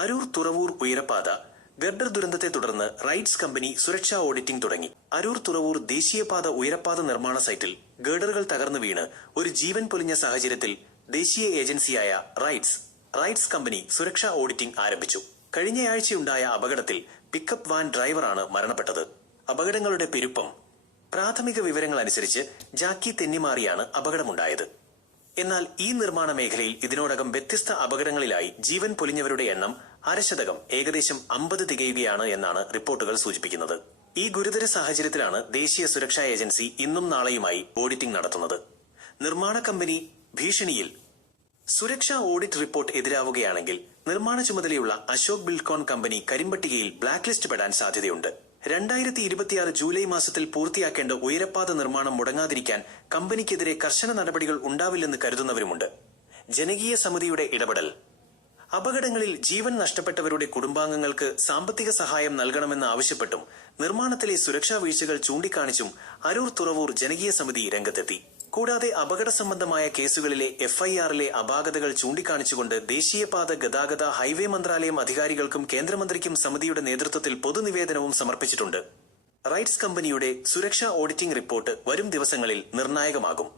Aroor Thuravoor ഉയരപ്പാത girder ദുരന്തത്തെ തുടർന്ന് rights company സുരക്ഷാ ഓഡിറ്റിംഗ് തുടങ്ങി. അരൂർ തുറവൂർ ദേശീയപാത ഉയരപ്പാത നിർമ്മാണ സൈറ്റിൽ ഗർഡറുകൾ തകർന്നു വീണ് ഒരു ജീവൻ പൊലിഞ്ഞ സാഹചര്യത്തിൽ ദേശീയ ഏജൻസിയായ റൈറ്റ്സ് റൈറ്റ്സ് കമ്പനി സുരക്ഷാ ഓഡിറ്റിംഗ് ആരംഭിച്ചു. കഴിഞ്ഞയാഴ്ചയുണ്ടായ അപകടത്തിൽ പിക്കപ്പ് വാൻ ഡ്രൈവറാണ് മരണപ്പെട്ടത്. അപകടങ്ങളുടെ പെരുപ്പം പ്രാഥമിക വിവരങ്ങൾ അനുസരിച്ച് ജാക്കി തെന്നിമാറിയാണ് അപകടമുണ്ടായത്. എന്നാൽ ഈ നിർമ്മാണ മേഖലയിൽ ഇതിനോടകം വ്യത്യസ്ത അപകടങ്ങളിലായി ജീവൻ പൊലിഞ്ഞവരുടെ എണ്ണം അരശതകം ഏകദേശം അമ്പത് തികയുകയാണ് എന്നാണ് റിപ്പോർട്ടുകൾ സൂചിപ്പിക്കുന്നത്. ഈ ഗുരുതര സാഹചര്യത്തിലാണ് ദേശീയ സുരക്ഷാ ഏജൻസി ഇന്നും നാളെയുമായി ഓഡിറ്റിംഗ് നടത്തുന്നത്. നിർമ്മാണ കമ്പനി ഭീഷണിയിൽ സുരക്ഷാ ഓഡിറ്റ് റിപ്പോർട്ട് എതിരാവുകയാണെങ്കിൽ നിർമ്മാണ ചുമതലയുള്ള അശോക് ബിൽകോൺ കമ്പനി കരിമ്പട്ടികയിൽ ബ്ലാക്ക് ലിസ്റ്റ് പെടാൻ സാധ്യതയുണ്ട്. രണ്ടായിരത്തി ഇരുപത്തിയാറ് ജൂലൈ മാസത്തിൽ പൂർത്തിയാക്കേണ്ട ഉയരപ്പാത നിർമ്മാണം മുടങ്ങാതിരിക്കാൻ കമ്പനിക്കെതിരെ കർശന നടപടികൾ ഉണ്ടാവില്ലെന്ന് കരുതുന്നവരുമുണ്ട്. ജനകീയ സമിതിയുടെ ഇടപെടൽ അപകടങ്ങളിൽ ജീവൻ നഷ്ടപ്പെട്ടവരുടെ കുടുംബാംഗങ്ങൾക്ക് സാമ്പത്തിക സഹായം നൽകണമെന്ന് ആവശ്യപ്പെട്ടും നിർമ്മാണത്തിലെ സുരക്ഷാ വീഴ്ചകൾ ചൂണ്ടിക്കാണിച്ചും അരൂർ തുറവൂർ ജനകീയ സമിതി രംഗത്തെത്തി. കൂടാതെ അപകട സംബന്ധമായ കേസുകളിലെ എഫ്ഐആറിലെ അപാകതകൾ ചൂണ്ടിക്കാണിച്ചുകൊണ്ട് ദേശീയപാത ഗതാഗത ഹൈവേ മന്ത്രാലയം അധികാരികൾക്കും കേന്ദ്രമന്ത്രിക്കും സമിതിയുടെ നേതൃത്വത്തിൽ പൊതുനിവേദനവും സമർപ്പിച്ചിട്ടുണ്ട്. റൈറ്റ്സ് കമ്പനിയുടെ സുരക്ഷാ ഓഡിറ്റിംഗ് റിപ്പോർട്ട് വരും ദിവസങ്ങളിൽ നിർണായകമാകും.